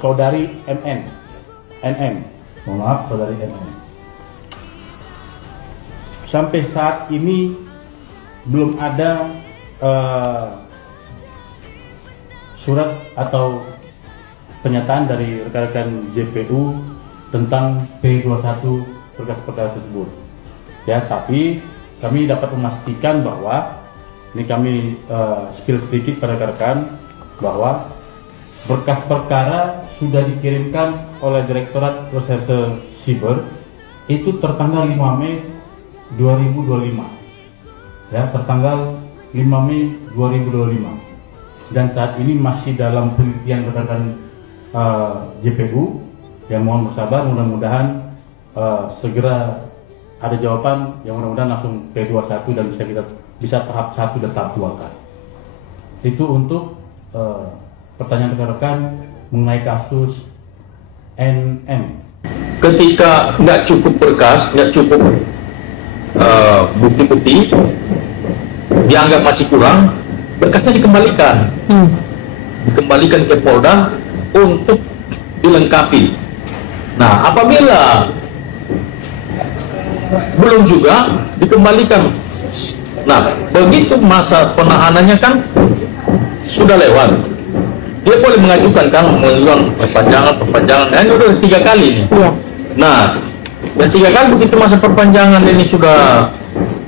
saudari NM. Mohon maaf, saudari NM. Sampai saat ini belum ada surat atau pernyataan dari rekan-rekan JPU tentang P21 berkas-perkara tersebut. Ya, tapi kami dapat memastikan bahwa ini kami spill sedikit pada rekan-rekan bahwa berkas perkara sudah dikirimkan oleh Direktorat Reserse Siber itu tertanggal 5 Mei 2025. Ya, tertanggal 5 Mei 2025. Dan saat ini masih dalam penelitian rekan-rekan JPU. Yang mohon bersabar, mudah-mudahan segera ada jawaban yang mudah-mudahan langsung P21 dan bisa tahap 1 dan tahap 2 kan. Itu untuk pertanyaan rekan-rekan mengenai kasus NM. Ketika nggak cukup berkas, nggak cukup bukti-bukti, dianggap masih kurang, berkasnya dikembalikan. Dikembalikan ke Polda untuk dilengkapi. Nah, apabila belum juga dikembalikan, nah begitu masa penahanannya kan sudah lewat, dia boleh mengajukan kan, mengajukan perpanjangan. Ini udah 3 kali nih. Nah, dan 3 kali begitu masa perpanjangan ini sudah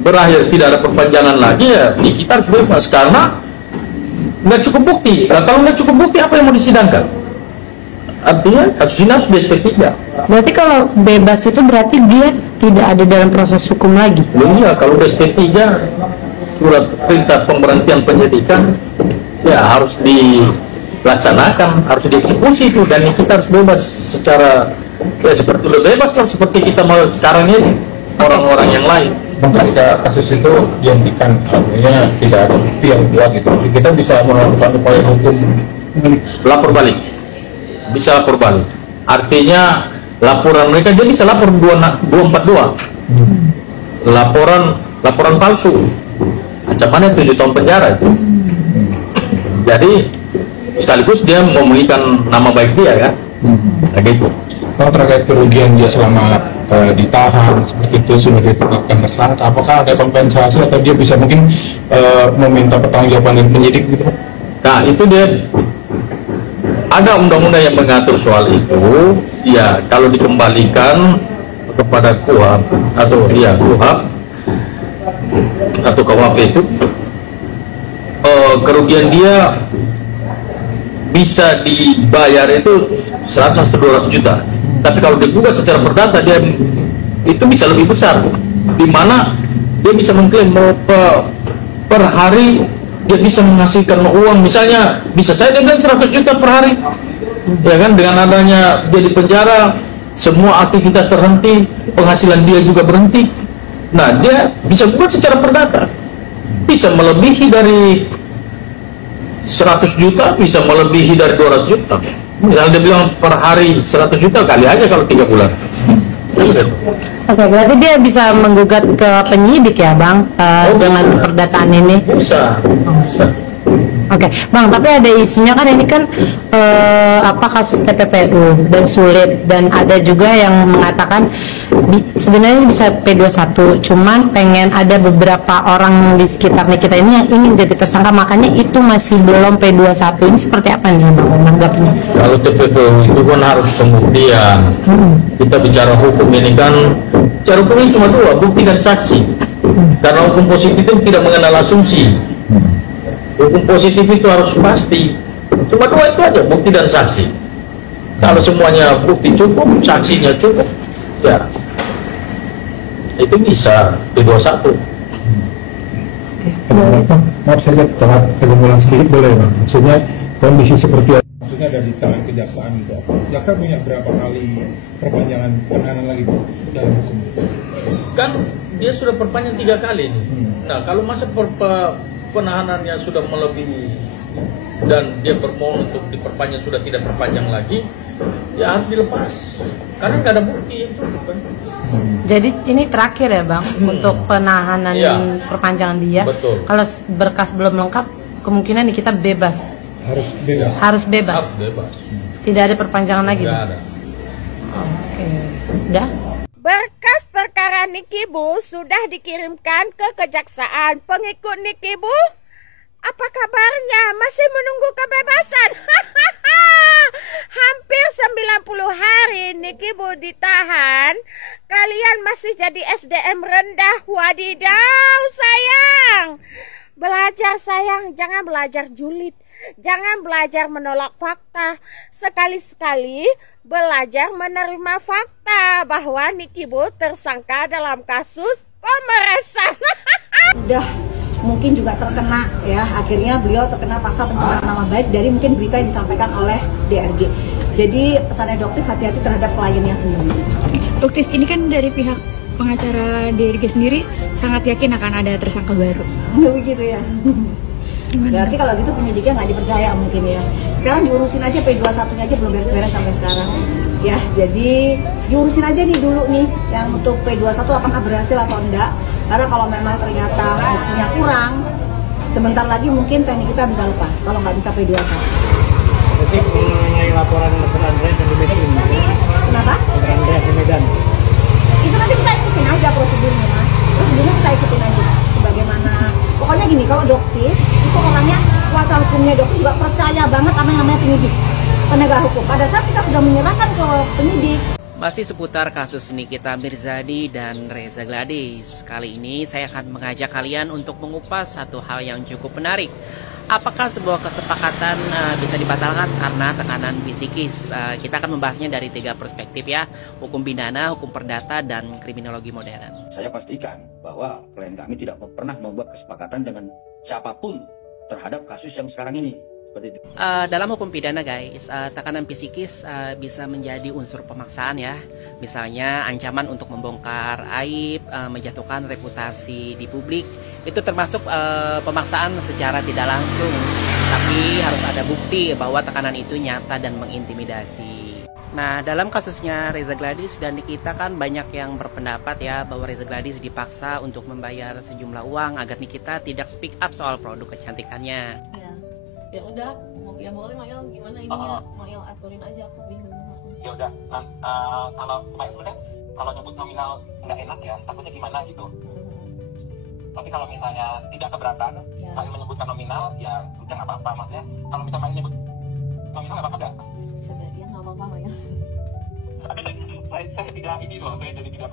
berakhir, tidak ada perpanjangan lagi, ya kita harus bebas karena nggak cukup bukti. Nah, kalau nggak cukup bukti, apa yang mau disidangkan? Artinya kasus ini harus di SP3. Berarti kalau bebas itu berarti dia tidak ada dalam proses hukum lagi? Belum, ya kalau di SP3 surat perintah pemberhentian penyidikan ya harus dilaksanakan, harus dieksekusi itu, dan kita harus bebas secara ya seperti udah bebas lah seperti kita mau sekarang ini orang-orang yang lain. Ketika kasus itu dihentikan, artinya tidak ada bukti yang kuat gitu, kita bisa melakukan upaya hukum lapor balik, bisa lapor balik, artinya laporan mereka dia bisa lapor 242 laporan palsu, ancamannya 7 tahun penjara itu. Jadi sekaligus dia memulihkan nama baik dia kan, kayak gitu. Kalau terkait kerugian dia selama ditahan seperti itu sudah ditetapkan tersangka, apakah ada kompensasi atau dia bisa mungkin meminta pertanggungjawaban dari penyidik gitu? Nah, itu dia ada undang-undang yang mengatur soal itu. Ya, kalau dikembalikan kepada KUHP atau ya KUHP atau KUHP itu kerugian dia bisa dibayar itu 100-200 juta. Tapi kalau digugat secara perdata dia itu bisa lebih besar, di mana dia bisa mengklaim per hari dia bisa menghasilkan uang, misalnya bisa saya dia bilang 100 juta per hari, ya kan. Dengan adanya dia di penjara, semua aktivitas terhenti, penghasilan dia juga berhenti. Nah, dia bisa gugat secara perdata, bisa melebihi dari 100 juta, bisa melebihi dari 200 juta. Misalnya dia bilang per hari 100 juta, kali aja kalau 3 bulan. Oke, berarti dia bisa menggugat ke penyidik ya, Bang, dengan keperdataan ini? Bisa. Oke, Bang, tapi ada isunya kan ini kan kasus TPPU dan sulit, dan ada juga yang mengatakan sebenarnya bisa P21, cuman pengen ada beberapa orang di sekitarnya kita ini yang ingin jadi tersangka, makanya itu masih belum P21. Ini seperti apa nih, Bang, menanggapnya? Kalau TPPU itu kan harus pembuktian. Kita bicara hukum ini kan, bicara hukum ini cuma 2, bukti dan saksi. Karena hukum positif itu tidak mengenal asumsi. Hukum positif itu harus pasti. Cuma 2 itu aja, bukti dan saksi. Kalau semuanya bukti cukup, saksinya cukup, ya itu bisa P21. Maaf saya telat pengulangan sedikit boleh Bang? Maksudnya kondisi seperti maksudnya ada di tangan kejaksaan gitu. Jaksa punya berapa kali perpanjangan penahanan lagi dalam hukum? Kan dia sudah perpanjang 3 kali nih. Nah, kalau masa penahanannya sudah melebihi dan dia bermohon untuk diperpanjang sudah tidak perpanjang lagi, ya harus dilepas karena nggak ada bukti yang cukup kan. Jadi ini terakhir ya, Bang, untuk penahanan perpanjangan dia. Betul. Kalau berkas belum lengkap, kemungkinan kita bebas. Harus bebas. Harus bebas. Harus bebas. Tidak ada perpanjangan lagi. Tidak ada. Oke. Udah? Berkas perkara Niki Bu sudah dikirimkan ke kejaksaan. Pengikut Niki Bu, apa kabarnya? Masih menunggu kebebasan? Hampir 90 hari Niki Bu ditahan. Kalian masih jadi SDM rendah. Wadidaw sayang. Belajar sayang, jangan belajar julid. Jangan belajar menolak fakta. Sekali-sekali belajar menerima fakta bahwa Niki Bu tersangka dalam kasus pemerasan. Udah mungkin juga terkena ya, akhirnya beliau terkena pasal pencemaran nama baik dari mungkin berita yang disampaikan oleh DRG. Jadi pesan eduktif, hati-hati terhadap kliennya sendiri. Dokter, ini kan dari pihak pengacara DRG sendiri sangat yakin akan ada tersangka baru. Begitu ya. Berarti kalau gitu penyidiknya nggak dipercaya mungkin ya. Sekarang diurusin aja P21-nya aja belum beres-beres sampai sekarang. Ya, jadi diurusin aja nih dulu nih yang untuk P21 apakah berhasil atau enggak. Karena kalau memang ternyata buktinya kurang, sebentar lagi mungkin teknik kita bisa lepas kalau nggak bisa P21. Jadi mengenai laporan Dr. Andreas yang di Medan. Kenapa? Dr. Andreas di Medan. Itu nanti kita ikutin aja prosedurnya, Mas. Prosedurnya kita ikutin aja sebagaimana. Pokoknya gini, kalau dokter itu orangnya, kuasa hukumnya dokter juga percaya banget sama yang namanya penyidik, penegak hukum. Pada saat kita sudah menyerahkan ke penyidik. Masih seputar kasus Nikita Mirzani dan Reza Gladys. Kali ini saya akan mengajak kalian untuk mengupas satu hal yang cukup menarik. Apakah sebuah kesepakatan bisa dibatalkan karena tekanan psikis? Kita akan membahasnya dari 3 perspektif ya. Hukum pidana, hukum perdata, dan kriminologi modern. Saya pastikan bahwa klien kami tidak pernah membuat kesepakatan dengan siapapun terhadap kasus yang sekarang ini. Dalam hukum pidana guys, tekanan psikis bisa menjadi unsur pemaksaan ya. Misalnya ancaman untuk membongkar aib, menjatuhkan reputasi di publik. Itu termasuk pemaksaan secara tidak langsung. Tapi harus ada bukti bahwa tekanan itu nyata dan mengintimidasi. Nah, dalam kasusnya Reza Gladys dan Nikita kan banyak yang berpendapat ya bahwa Reza Gladys dipaksa untuk membayar sejumlah uang agar Nikita tidak speak up soal produk kecantikannya. Ya udah, ya boleh Mail gimana ini ya, Mail aturin aja, aku bingung. Ya udah, kalau Mail sebenarnya kalau nyebut nominal nggak enak ya, takutnya gimana gitu. Tapi kalau misalnya tidak keberatan, Mail menyebutkan nominal, ya udah nggak apa-apa. Maksudnya kalau misalnya Mail nyebut nominal nggak apa-apa nggak? Sebenarnya nggak apa-apa Mail. Tapi saya tidak ini loh, saya jadi tidak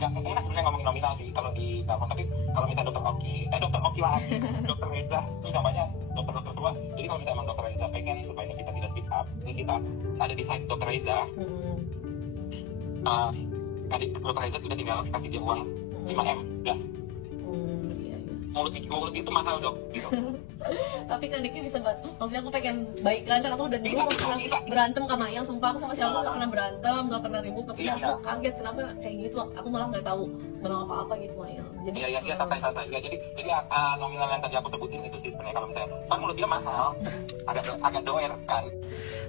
nggak enak sebenarnya ngomongin nominal sih kalau di telepon. Tapi kalau misalnya dokter Oki lagi, dokter Reza, ini namanya dokter semua. Jadi kalau misalnya emang dokter Reza pengen supaya kita tidak speak up, ini kita ada di side dokter Reza. Dokter Reza udah tinggal kasih dia uang 5M, udah. Mulut itu mahal dok, gitu. Tapi kan Diki bisa maksudnya aku pengen baik kan aku udah dulu berantem sama yang sumpah aku sama siapa nggak pernah berantem, nggak pernah ribut, tapi aku kaget kenapa kayak gitu, aku malah nggak tahu apa jadi iya santai ya, jadi nominal yang tadi aku sebutin itu sih sebenarnya kalau misalnya soal mulut dia mahal agak doer kan.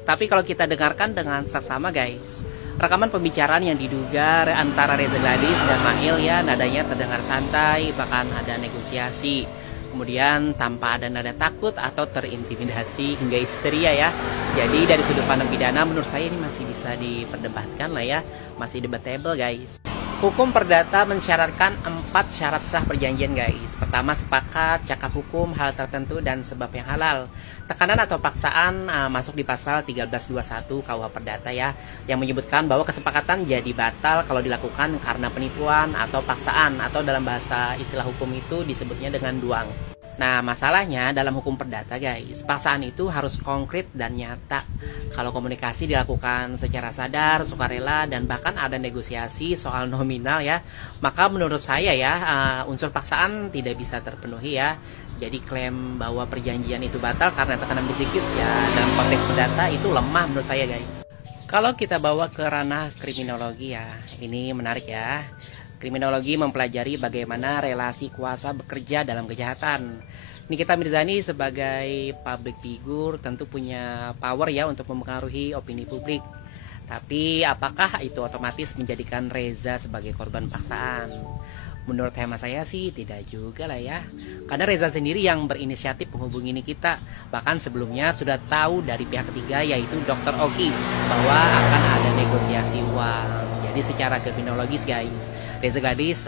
Tapi kalau kita dengarkan dengan saksama guys, rekaman pembicaraan yang diduga antara Reza Gladys dan Mail ya, nadanya terdengar santai, bahkan ada negosiasi. Kemudian tanpa ada nada takut atau terintimidasi hingga histeria ya. Jadi dari sudut pandang pidana menurut saya ini masih bisa diperdebatkan lah ya, masih debatable guys. Hukum perdata mensyaratkan 4 syarat sah perjanjian guys. Pertama, sepakat, cakap hukum, hal tertentu, dan sebab yang halal. Tekanan atau paksaan masuk di pasal 1321 KUH Perdata ya, yang menyebutkan bahwa kesepakatan jadi batal kalau dilakukan karena penipuan atau paksaan, atau dalam bahasa istilah hukum itu disebutnya dengan duang. Nah, masalahnya dalam hukum perdata guys, paksaan itu harus konkret dan nyata. Kalau komunikasi dilakukan secara sadar, sukarela, dan bahkan ada negosiasi soal nominal ya, maka menurut saya ya unsur paksaan tidak bisa terpenuhi ya. Jadi klaim bahwa perjanjian itu batal karena tekanan psikis ya dalam konteks perdata itu lemah menurut saya guys. Kalau kita bawa ke ranah kriminologi ya, ini menarik ya. Kriminologi mempelajari bagaimana relasi kuasa bekerja dalam kejahatan. Nikita Mirzani sebagai public figure tentu punya power ya untuk mempengaruhi opini publik. Tapi apakah itu otomatis menjadikan Reza sebagai korban paksaan? Menurut hemat saya sih tidak juga lah ya. Karena Reza sendiri yang berinisiatif menghubungi kita. Bahkan sebelumnya sudah tahu dari pihak ketiga yaitu Dr. Oki bahwa akan ada negosiasi uang. Jadi secara kriminologis guys, Reza Gladys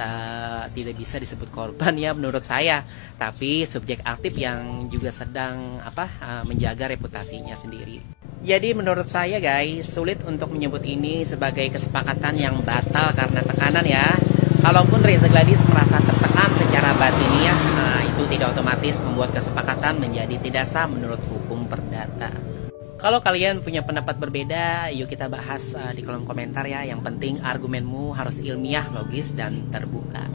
tidak bisa disebut korban ya menurut saya, tapi subjek aktif yang juga sedang menjaga reputasinya sendiri. Jadi menurut saya guys, sulit untuk menyebut ini sebagai kesepakatan yang batal karena tekanan ya. Kalaupun Reza Gladys merasa tertekan secara batiniah, itu tidak otomatis membuat kesepakatan menjadi tidak sah menurut hukum perdata. Kalau kalian punya pendapat berbeda, yuk kita bahas di kolom komentar ya. Yang penting argumenmu harus ilmiah, logis, dan terbuka.